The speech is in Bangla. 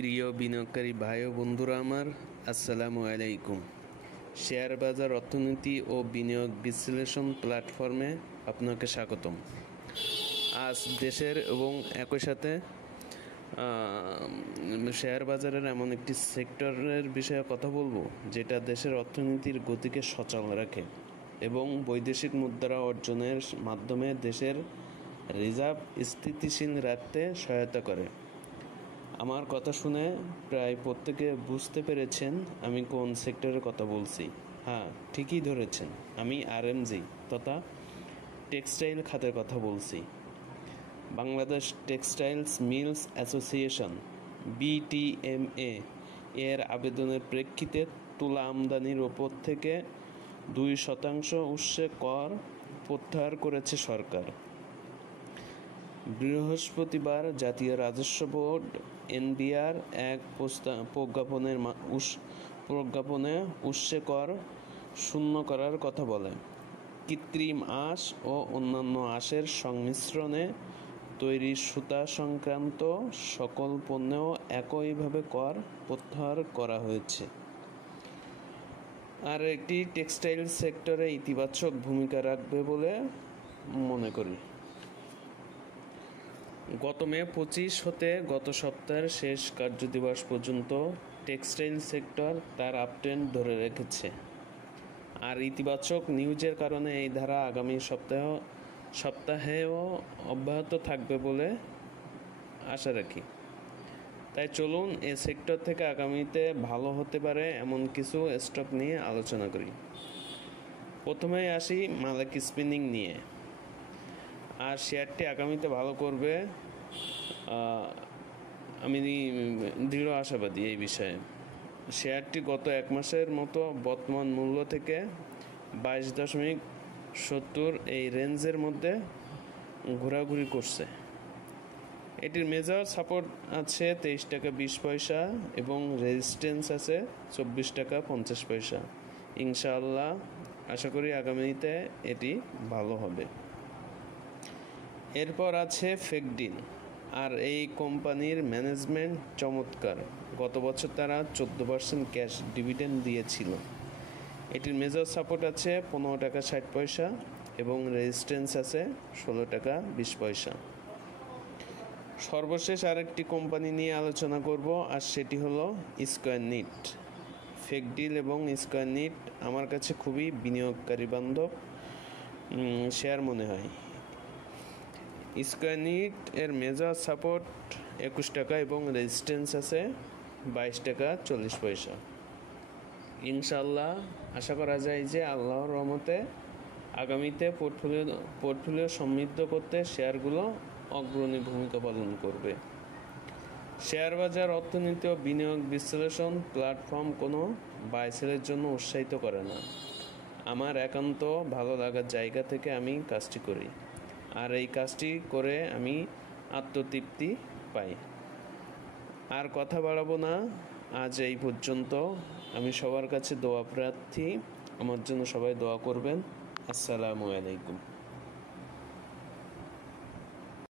প্রিয় বিনিয়োগকারী ভাই ও বন্ধুরা আমার, আসসালামু আলাইকুম। শেয়ার বাজার অর্থনীতি ও বিনিয়োগ বিশ্লেষণ প্ল্যাটফর্মে আপনাকে স্বাগতম। আজ দেশের এবং একই সাথে শেয়ার বাজারের এমন একটি সেক্টরের বিষয়ে কথা বলবো যেটা দেশের অর্থনীতির গতিকে সচল রাখে এবং বৈদেশিক মুদ্রা অর্জনের মাধ্যমে দেশের রিজার্ভ স্থিতিশীল রাখতে সহায়তা করে। আমার কথা শুনে প্রায় প্রত্যেকে বুঝতে পেরেছেন আমি কোন সেক্টরের কথা বলছি। হ্যাঁ, ঠিকই ধরেছেন, আমি আরএমজি তথা টেক্সটাইল খাতের কথা বলছি। Bangladesh textiles mills association BTMA এর আবেদনের প্রেক্ষিতে তুলা আমদানির ওপর থেকে 2% উৎসে কর প্রত্যাহার করেছে সরকার। বৃহস্পতিবার জাতীয় রাজস্ব বোর্ড NBR এক প্রজ্ঞাপনে উৎসে কর শূন্য করার কথা বলে। কৃত্রিম আঁশ ও অন্যান্য আঁশের সংমিশ্রণে তৈরি সুতা সংক্রান্ত সকল পণ্যেও একইভাবে কর প্রত্যাহার করা হয়েছে। আর একটি টেক্সটাইল সেক্টরে ইতিবাচক ভূমিকা রাখবে বলে মনে করি। গত মে 25 হতে গত সপ্তাহের শেষ কার্যদিবস পর্যন্ত টেক্সটাইল সেক্টর তার আপট্রেন্ড ধরে রেখেছে। আর ইতিবাচক নিউজের কারণে এই ধারা আগামী সপ্তাহেও অব্যাহত থাকবে বলে আশা রাখি। তাই চলুন এই সেক্টর থেকে আগামীতে ভালো হতে পারে এমন কিছু স্টক নিয়ে আলোচনা করি। প্রথমেই আসি মালিক স্পিনিং নিয়ে। আর শেয়ারটি আগামীতে ভালো করবে আমি দৃঢ় আশাবাদী এই বিষয়ে। শেয়ারটি গত এক মাসের মতো বর্তমান মূল্য থেকে 22.70 এই রেঞ্জের মধ্যে ঘোরাঘুরি করছে। এটির মেজর সাপোর্ট আছে 23 টাকা 20 পয়সা এবং রেজিস্ট্যান্স আছে 24 টাকা 50 পয়সা। ইনশাআল্লাহ আশা করি আগামীতে এটি ভালো হবে। এরপর আছে ফেকডিন। আর এই কোম্পানির ম্যানেজমেন্ট চমৎকার। গত বছর তারা 14% ক্যাশ ডিভিডেন্ড দিয়েছিল। এটির মেজর সাপোর্ট আছে 15 টাকা 60 পয়সা এবং রেজিস্ট্যান্স আছে 16 টাকা 20 পয়সা। সর্বশেষ আরেকটি কোম্পানি নিয়ে আলোচনা করব, আর সেটি হলো স্কয়ার নিট। ফেকডিল এবং স্কয়ার নিট আমার কাছে খুবই বিনিয়োগকারী বান্ধব শেয়ার মনে হয়। স্কয়ার নিট এর মেজর সাপোর্ট 21 টাকা এবং রেজিস্ট্যান্স আছে 22 টাকা 40 পয়সা। ইনশাআল্লাহ আশা করা যায় যে আল্লাহর রহমতে আগামীতে পোর্টফোলিও সমৃদ্ধ করতে শেয়ারগুলো অগ্রণী ভূমিকা পালন করবে। শেয়ার বাজার অর্থনীতি ও বিনিয়োগ বিশ্লেষণ প্ল্যাটফর্ম কোনো বাই সেলের জন্য উৎসাহিত করে না। আমার একান্ত ভালো লাগার জায়গা থেকে আমি কাজটি করি, আর এই কাজটি করে আমি আত্মতৃপ্তি পাই। আর কথা বাড়াবো না, আজ এই পর্যন্ত। আমি সবার কাছে দোয়া প্রার্থী, আমার জন্য সবাই দোয়া করবেন। আসসালামু আলাইকুম।